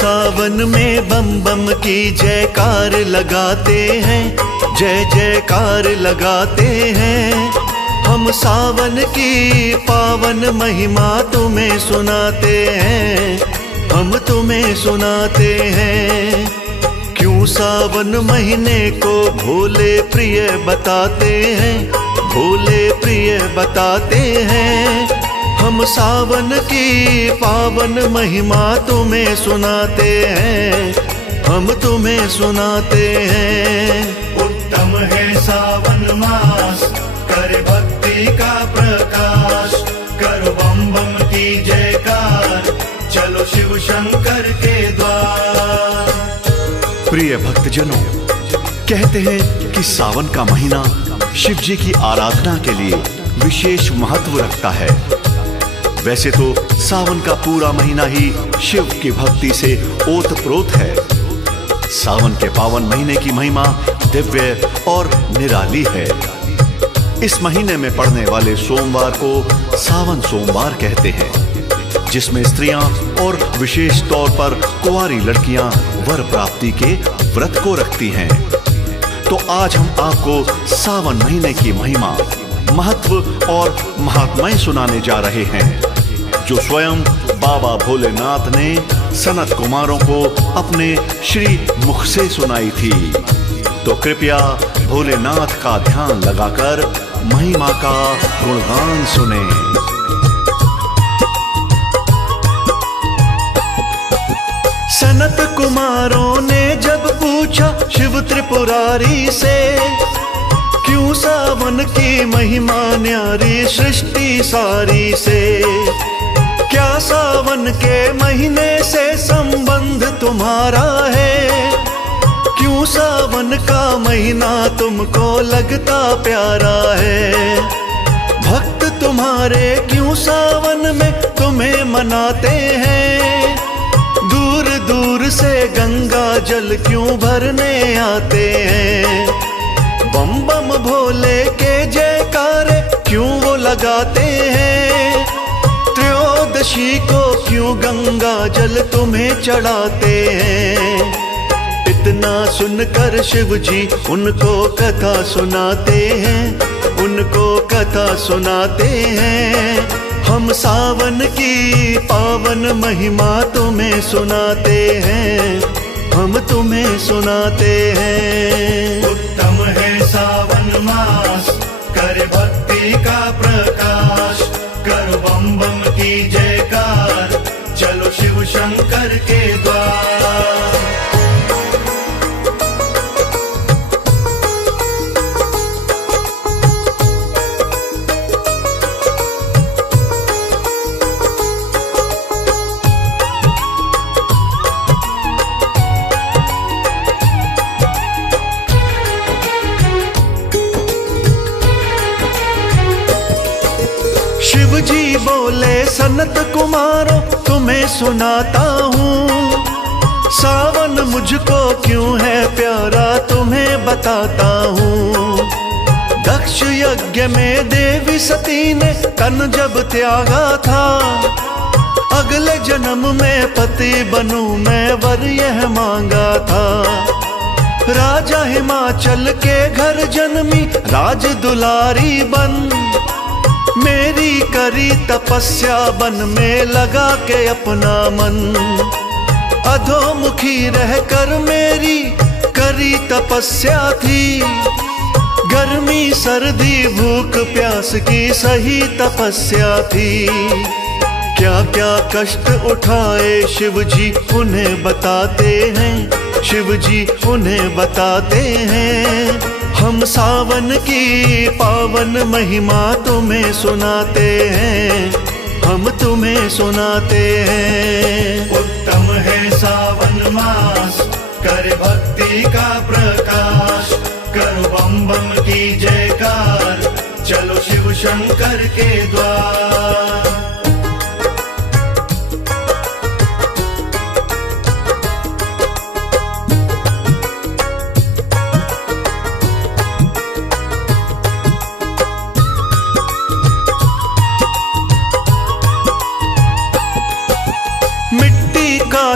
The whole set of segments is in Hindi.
सावन में बम बम की जयकार लगाते हैं, जय जयकार लगाते हैं। हम सावन की पावन महिमा तुम्हें सुनाते हैं, हम तुम्हें सुनाते हैं। क्यों सावन महीने को भोले प्रिय बताते हैं, भोले प्रिय बताते हैं। हम सावन की पावन महिमा तुम्हें सुनाते हैं, हम तुम्हें सुनाते हैं। उत्तम है सावन मास, करे भक्ति का प्रकाश। करो बम बम की जयकार, चलो शिव शंकर के द्वार। प्रिय भक्तजनों, कहते हैं कि सावन का महीना शिव जी की आराधना के लिए विशेष महत्व रखता है। वैसे तो सावन का पूरा महीना ही शिव की भक्ति से ओतप्रोत है। सावन के पावन महीने की महिमा दिव्य और निराली है। इस महीने में पड़ने वाले सोमवार को सावन सोमवार कहते हैं, जिसमें स्त्रियां और विशेष तौर पर कुंवारी लड़कियां वर प्राप्ति के व्रत को रखती हैं। तो आज हम आपको सावन महीने की महिमा, महत्व और महात्माएं सुनाने जा रहे हैं, जो स्वयं बाबा भोलेनाथ ने सनत कुमारों को अपने श्री मुख से सुनाई थी। तो कृपया भोलेनाथ का ध्यान लगाकर महिमा का गुणगान सुने। सनत कुमारों ने जब पूछा शिव त्रिपुरारी से, क्यों सावन की महिमा न्यारी सृष्टि सारी से। क्या सावन के महीने से संबंध तुम्हारा है, क्यों सावन का महीना तुमको लगता प्यारा है। भक्त तुम्हारे क्यों सावन में तुम्हें मनाते हैं, दूर दूर से गंगा जल क्यों भरने आते हैं। बम बम भोले के जयकारे क्यों वो लगाते हैं, त्रयोदशी को क्यों गंगा जल तुम्हें चढ़ाते हैं। इतना सुनकर शिव जी उनको कथा सुनाते हैं, उनको कथा सुनाते हैं। हम सावन की पावन महिमा तुम्हें सुनाते हैं, हम तुम्हें सुनाते हैं। उत्तम है सावन मास, करे भक्ति का प्रकाश। करो बम बम की जयकार, चलो शिव शंकर के द्वार। शिव जी बोले सनत कुमारों तुम्हें सुनाता हूँ, सावन मुझको क्यों है प्यारा तुम्हें बताता हूँ। दक्ष यज्ञ में देवी सती ने तन जब त्यागा था, अगले जन्म में पति बनूं मैं वर यह मांगा था। राजा हिमाचल के घर जन्मी राज दुलारी बन, मेरी करी तपस्या बन में लगा के अपना मन। अधोमुखी रहकर मेरी करी तपस्या थी, गर्मी सर्दी भूख प्यास की सही तपस्या थी। क्या क्या कष्ट उठाए शिव जी उन्हें बताते हैं, शिव जी उन्हें बताते हैं। हम सावन की पावन महिमा तुम्हें सुनाते हैं, हम तुम्हें सुनाते हैं। उत्तम है सावन मास, करे भक्ति का प्रकाश। करो बम बम की जयकार, चलो शिव शंकर के द्वार।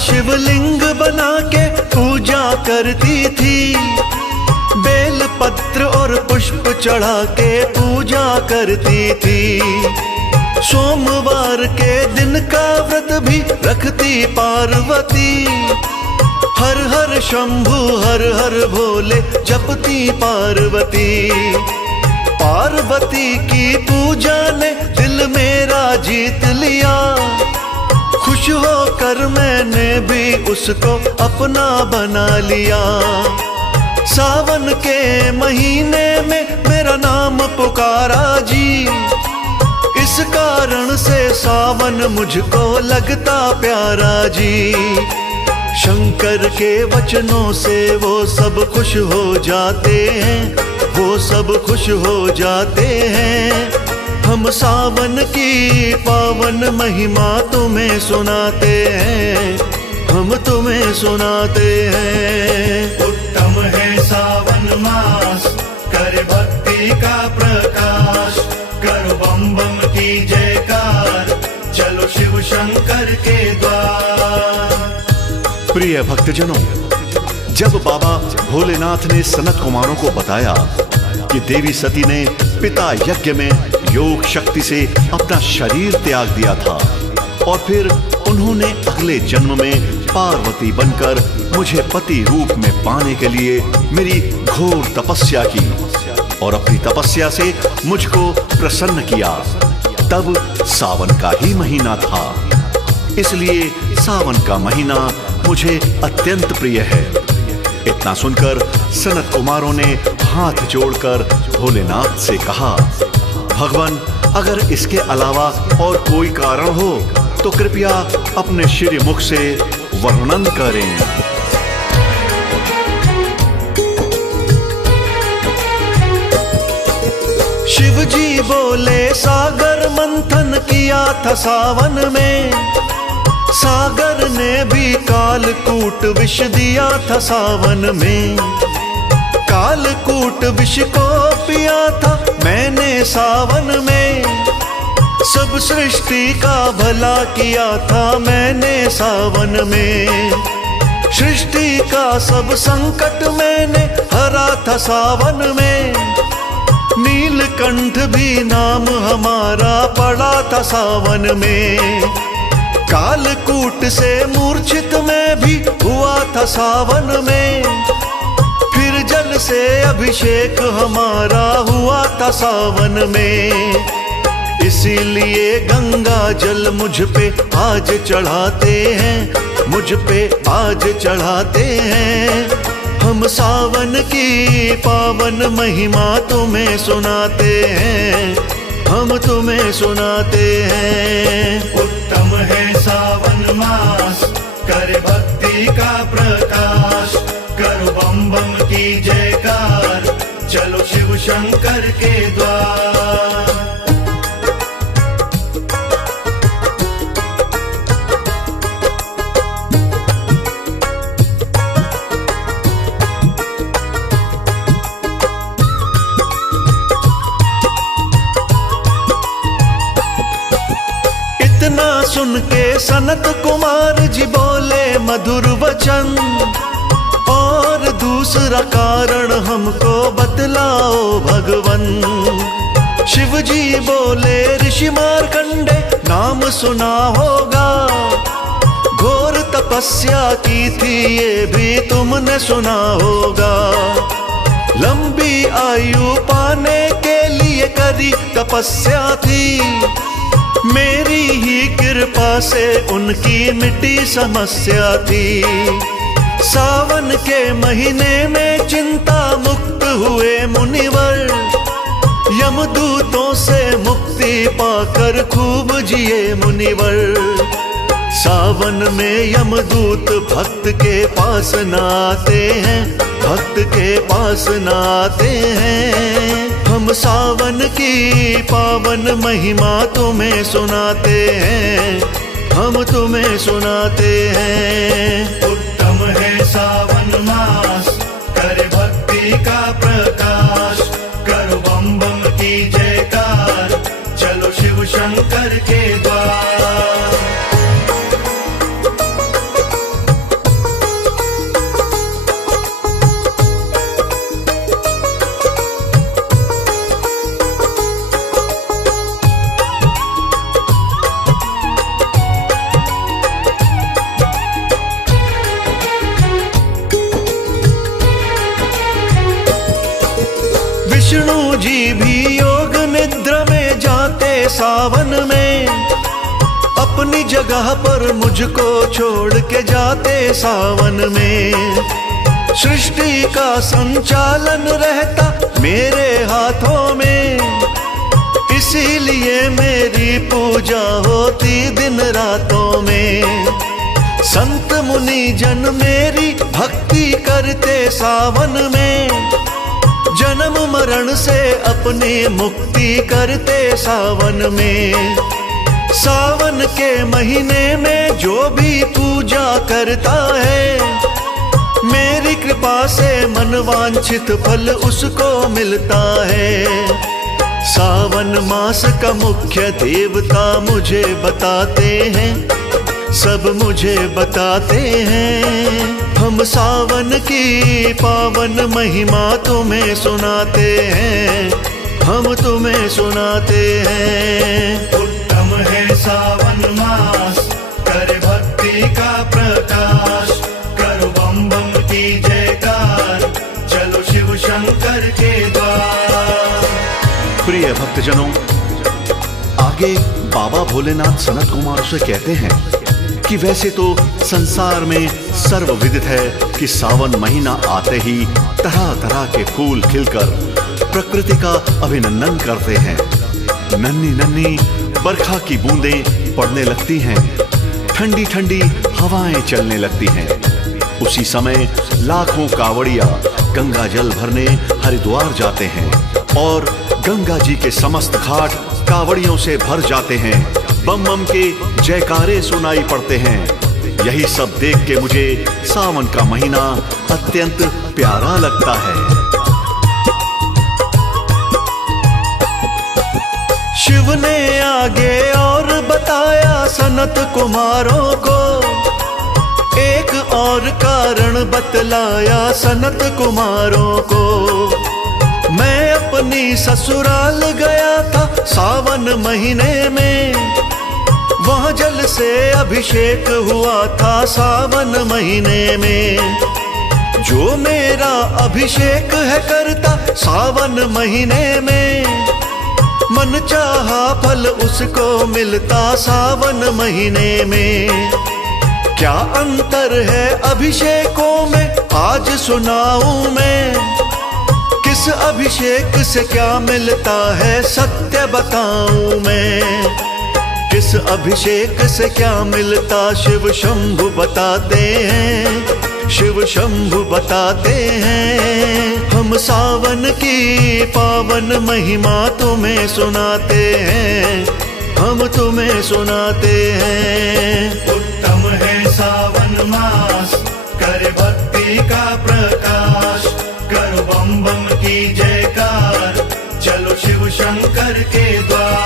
शिवलिंग करती थी, बेल पत्र और पुष्प चढ़ा के पूजा करती थी। सोमवार के दिन का व्रत भी रखती पार्वती, हर हर शंभु हर हर भोले जपती पार्वती। पार्वती की पूजा ने दिल मेरा जीत लिया, खुश होकर मैंने भी उसको अपना बना लिया। सावन के महीने में मेरा नाम पुकारा जी, इस कारण से सावन मुझको लगता प्यारा जी। शंकर के वचनों से वो सब खुश हो जाते हैं, वो सब खुश हो जाते हैं। हम सावन की पावन महिमा तुम्हें सुनाते हैं, हम तुम्हें सुनाते हैं। उत्तम है सावन मास, करे भक्ति का प्रकाश। करो बम बम की जयकार, चलो शिव शंकर के द्वार। प्रिय भक्तजनों, जब बाबा भोलेनाथ ने सनत कुमारों को बताया कि देवी सती ने पिता यज्ञ में योग शक्ति से अपना शरीर त्याग दिया था और फिर उन्होंने अगले जन्म में पार्वती बनकर मुझे पति रूप में पाने के लिए मेरी घोर तपस्या की और अपनी तपस्या से मुझको प्रसन्न किया, तब सावन का ही महीना था। इसलिए सावन का महीना मुझे अत्यंत प्रिय है। इतना सुनकर सनत कुमारों ने हाथ जोड़कर भोलेनाथ से कहा, भगवान, अगर इसके अलावा और कोई कारण हो तो कृपया अपने श्री मुख से वर्णन करें। शिव जी बोले, सागर मंथन किया था सावन में, सागर ने भी कालकूट विष दिया था सावन में। कालकूट विष को पिया था मैंने सावन में, सब सृष्टि का भला किया था मैंने सावन में। सृष्टि का सब संकट मैंने हरा था सावन में, नीलकंठ भी नाम हमारा पड़ा था सावन में। कालकूट से मूर्छित मैं भी हुआ था सावन में, फिर जल से अभिषेक हमारा हुआ था सावन में। इसीलिए गंगा जल मुझ पे आज चढ़ाते हैं, मुझ पे आज चढ़ाते हैं। हम सावन की पावन महिमा तुम्हें सुनाते हैं, हम तुम्हें सुनाते हैं। उत्तम है सावन मास, करे भक्ति का प्रकाश। करो बम बम की जयकार, चलो शिव शंकर के द्वार। इतना सुन के सनत कुमार जी बोले मधुर वचन, और दूसरा कारण हमको बतलाओ भगवन। शिव जी बोले, ऋषि मार्कंडे नाम सुना होगा, घोर तपस्या की थी ये भी तुमने सुना होगा। लंबी आयु पाने के लिए करी तपस्या थी, मेरी ही कृपा से उनकी मिटी समस्या थी। सावन के महीने में चिंता मुक्त हुए मुनिवर, यमदूतों से मुक्ति पाकर खूब जिए मुनिवर। सावन में यमदूत भक्त के पास न आते हैं, भक्त के पास न आते हैं। हम सावन की पावन महिमा तुम्हें सुनाते हैं, हम तुम्हें सुनाते हैं। उत्तम है सावन मास, करे भक्ति का प्रकाश। करो बम बम की जयकार, चलो शिव शंकर के द्वार। विष्णु जी भी योग निद्रा में जाते सावन में, अपनी जगह पर मुझको छोड़ के जाते सावन में। सृष्टि का संचालन रहता मेरे हाथों में, इसीलिए मेरी पूजा होती दिन रातों में। संत मुनि जन मेरी भक्ति करते सावन में, जन्म मरण से अपनी मुक्ति करते सावन में। सावन के महीने में जो भी पूजा करता है, मेरी कृपा से मनवांछित फल उसको मिलता है। सावन मास का मुख्य देवता मुझे बताते हैं, सब मुझे बताते हैं। हम सावन की पावन महिमा तुम्हें सुनाते हैं, हम तुम्हें सुनाते हैं। उत्तम है सावन मास, कर भक्ति का प्रकाश, करो बम बम की जयकार, चलो शिव शंकर के द्वार। प्रिय भक्तजनों, आगे बाबा भोलेनाथ सनत कुमार से कहते हैं कि वैसे तो संसार में सर्वविदित है कि सावन महीना आते ही तरह तरह के फूल खिलकर प्रकृति का अभिनंदन करते हैं। नन्ही नन्ही बरखा की बूंदें पड़ने लगती हैं, ठंडी ठंडी हवाएं चलने लगती हैं। उसी समय लाखों कावड़िया गंगा जल भरने हरिद्वार जाते हैं और गंगा जी के समस्त घाट कावड़ियों से भर जाते हैं। बम बम के जयकारे सुनाई पड़ते हैं। यही सब देख के मुझे सावन का महीना अत्यंत प्यारा लगता है। शिव ने आगे और बताया सनत कुमारों को, एक और कारण बतलाया सनत कुमारों को। मैं अपनी ससुराल गया था सावन महीने में, वहाँ जल से अभिषेक हुआ था सावन महीने में। जो मेरा अभिषेक है करता सावन महीने में, मन चाहा फल उसको मिलता सावन महीने में। क्या अंतर है अभिषेकों में आज सुनाऊं मैं, किस अभिषेक से क्या मिलता है सत्य बताऊं मैं। किस अभिषेक से क्या मिलता शिव शंभु बताते हैं, शिव शंभु बताते हैं। हम सावन की पावन महिमा तुम्हें सुनाते हैं, हम तुम्हें सुनाते हैं। उत्तम है सावन मास, कर भक्ति का प्रकाश, करो बम बम की जयकार, चलो शिव शंकर के द्वार।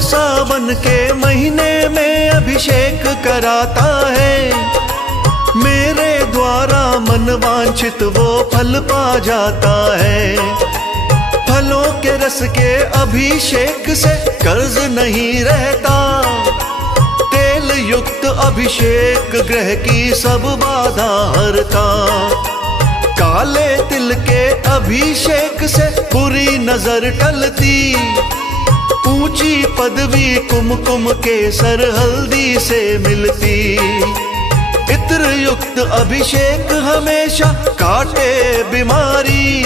सावन के महीने में अभिषेक कराता है, मेरे द्वारा मनवांछित वो फल पा जाता है। फलों के रस के अभिषेक से कर्ज नहीं रहता, तेल युक्त अभिषेक ग्रह की सब बाधा हरता। काले तिल के अभिषेक से बुरी नजर टलती, ऊंची पदवी कुमकुम केसर हल्दी से मिलती। इत्र युक्त अभिषेक हमेशा काटे बीमारी,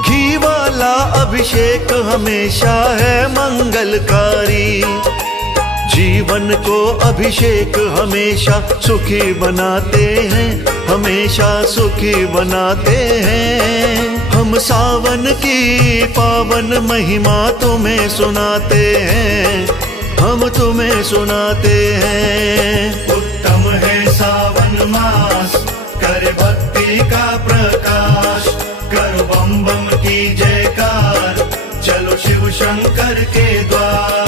घी वाला अभिषेक हमेशा है मंगलकारी। जीवन को अभिषेक हमेशा सुखी बनाते हैं, हमेशा सुखी बनाते हैं। हम सावन की पावन महिमा तुम्हें सुनाते हैं, हम तुम्हें सुनाते हैं। उत्तम है सावन मास, कर भक्ति का प्रकाश, करो बम बम की जयकार, चलो शिव शंकर के द्वार।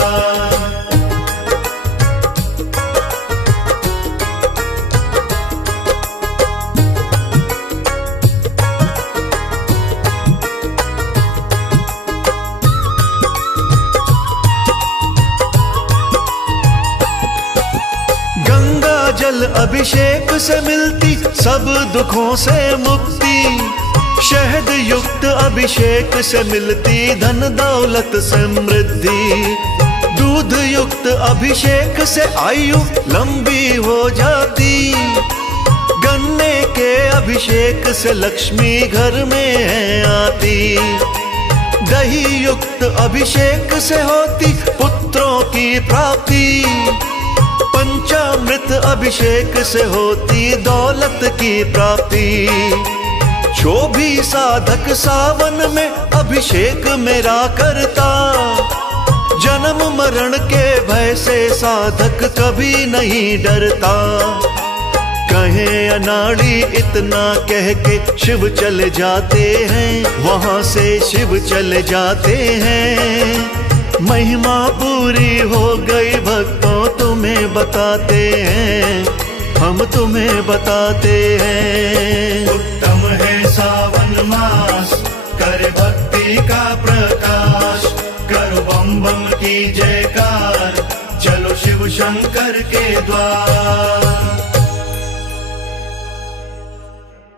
जल अभिषेक से मिलती सब दुखों से मुक्ति, शहद युक्त अभिषेक से मिलती धन दौलत समृद्धि, दूध युक्त अभिषेक से आयु लंबी हो जाती, गन्ने के अभिषेक से लक्ष्मी घर में है आती, दही युक्त अभिषेक से होती पुत्रों की प्राप्ति, पंचामृत अभिषेक से होती दौलत की प्राप्ति। जो भी साधक सावन में अभिषेक मेरा करता, जन्म मरण के भय से साधक कभी नहीं डरता। कहे अनाड़ी इतना कह के शिव चले जाते हैं, वहां से शिव चले जाते हैं। महिमा पूरी हो गई भक्तों तुम्हें बताते हैं, हम तुम्हें बताते हैं। उत्तम है सावन मास, करे भक्ति का प्रकाश, करो बम बम की जयकार, चलो शिव शंकर के द्वार।